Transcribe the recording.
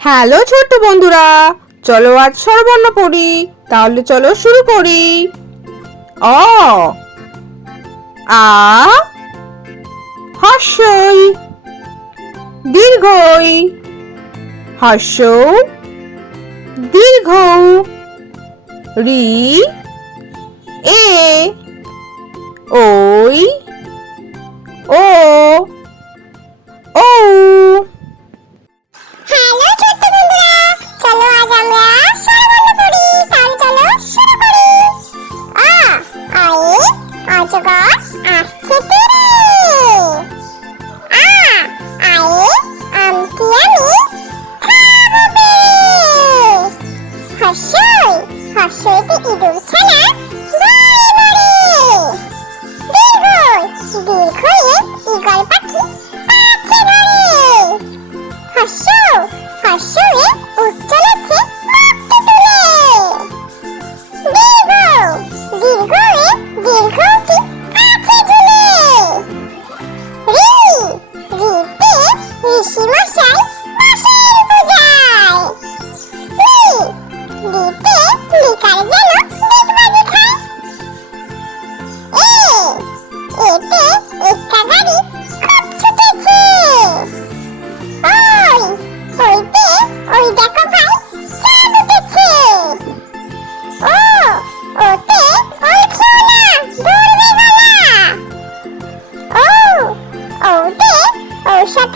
Hello ছোট্ট বন্ধুরা, চলো আজ স্বরবর্ণ পড়ি। তাহলে চলো শুরু করি। অ আ হর্ষই দীর্ঘই হর্ষৌ দীর্ঘ রি এ ওই ও ও। হ্যালো ছোট্ট বন্ধুরা, চলো আজ আমরা স্বরবর্ণ পড়ি। তাহলে চলো শুরু করি। আ আয়ে অজগর আসছে তীরে। আ আয়ে আমটি আমি খাবো পেরে। হর্ষই হর্ষইতে ইঁদুর ছানা বাড়ি বাড়ি। দীর্ঘই দীর্ঘয়ে ঈগল পাখি পাছে ধরে। হাসো হাসোয়ে উচ্চালাচ্ছে মুক্ত তুলে। দীর্ঘ দীর্ঘয়ে দীর্ঘটি আছে ঝুলে। রি রিতে ঋষি মশাই বসেন পূজায়। লি লিতে লিকার যেন ডিগবাজি খায়। এ এতে এক্কা গাড়ি খুব ছুটেছে। ওই ওইতে ওই দেখো ভাই চাঁদ উঠেছে। ও ওতে ওই খেওনা দৌড়বে গলা। ও ওতে ঔষধ